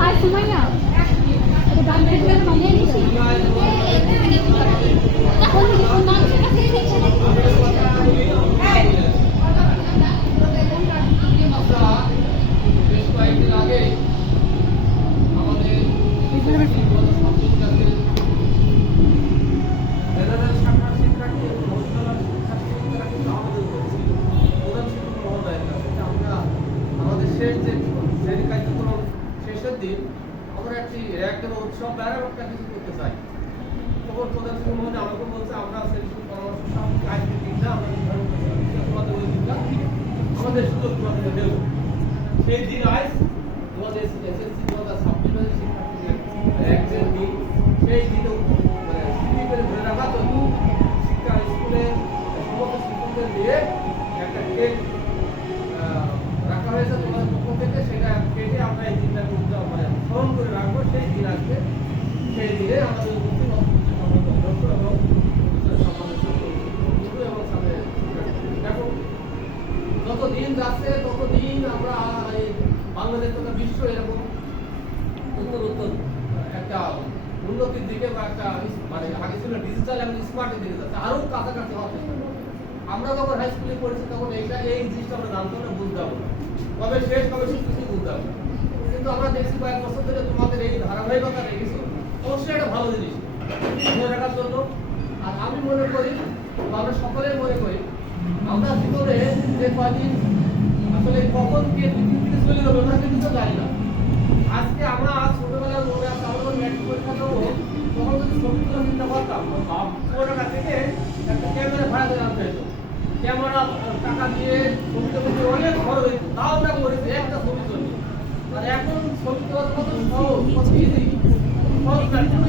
Hai semuanya. Ada banyak yang mau ini sih. Aku di Unang বেশ কয়েকদিন আগে আমাদের জেনারেল শাখার শিক্ষার্থী এবং মহিলা শিক্ষার শিক্ষিকারা কিন্তু আমাদের উপরে ছিল। প্রধান শিক্ষক মহোদয়ের কাছে যে আমরা আমাদের শেষ যে শ্রেণী কার্যক্রম শেষের দিন আমরা একটা উৎসব বেড়ার একটা কিছু করতে চাই। তখন প্রধান শিক্ষক মহোদয় আমাকে বলছে আমরা শ্রেণী পরামর্শ সামনে আজকে দিনটা আমরা নির্ধারণ করতে তোমাদের ওই দিনটা আমাদের সুযোগ তোমাদের দেবো। সেই দিন আজ তোমাদের এসএসসি 2026 শিক্ষার্থীদের একজন দিন সেই দিনও স্মৃতি করে ধরে রাখার জন্য শিক্ষা স্কুলের সমস্ত শিক্ষকদের নিয়ে একটা কেক রাখা হয়েছে তোমাদের পক্ষ থেকে। সেটা কেটে আমরা এই দিনটাকে স্মরণ করে রাখবো। সেই দিন আসবে, সেই দিনে আমাদের উপস্থিত অধ্যক্ষ এবং এবং সামনে দেখো যত দিন যাচ্ছে তত দিন আমরা বাংলাদেশ তথা বিশ্ব এরকম উত্তর একটা উন্নতির দিকে বা একটা মানে আগে ছিল ডিজিটাল এবং স্মার্টের দিকে যাচ্ছে, আরো কাছাকাছি হওয়ার চেষ্টা করছে। আমরা যখন হাই স্কুলে পড়েছি তখন এই জিনিসটা আমরা জানতাম না, বুঝতাম না, কবে শেষ কবে শুরু কিছুই বুঝতাম না। কিন্তু আমরা দেখছি কয়েক বছর ধরে তোমাদের এই ধারাবাহিকতা রেখেছো, অবশ্যই একটা ভালো জিনিস ধরে রাখার জন্য। আর আমি মনে করি আমরা সকলেই মনে করি আমরা ভিতরে যে কয়দিন আসলে কখন কে পৃথিবী থেকে চলে যাবে আমরা কিন্তু জানি না। আজকে আমরা ছোটবেলার মনে আছে আমরা যখন ম্যাট্রিক পরীক্ষা দেবো তখন যদি ছবি তোলা চিন্তা করতাম পুরোটা থেকে একটা ক্যামেরা ভাড়া করে আনতে হতো। ক্যামেরা টাকা দিয়ে ছবি তুলতে অনেক খরচ হইতো, তাও আমরা করেছি একটা ছবি তুলি। আর এখন ছবি তোলা কত সহজ, কত ইজি, সহজ না।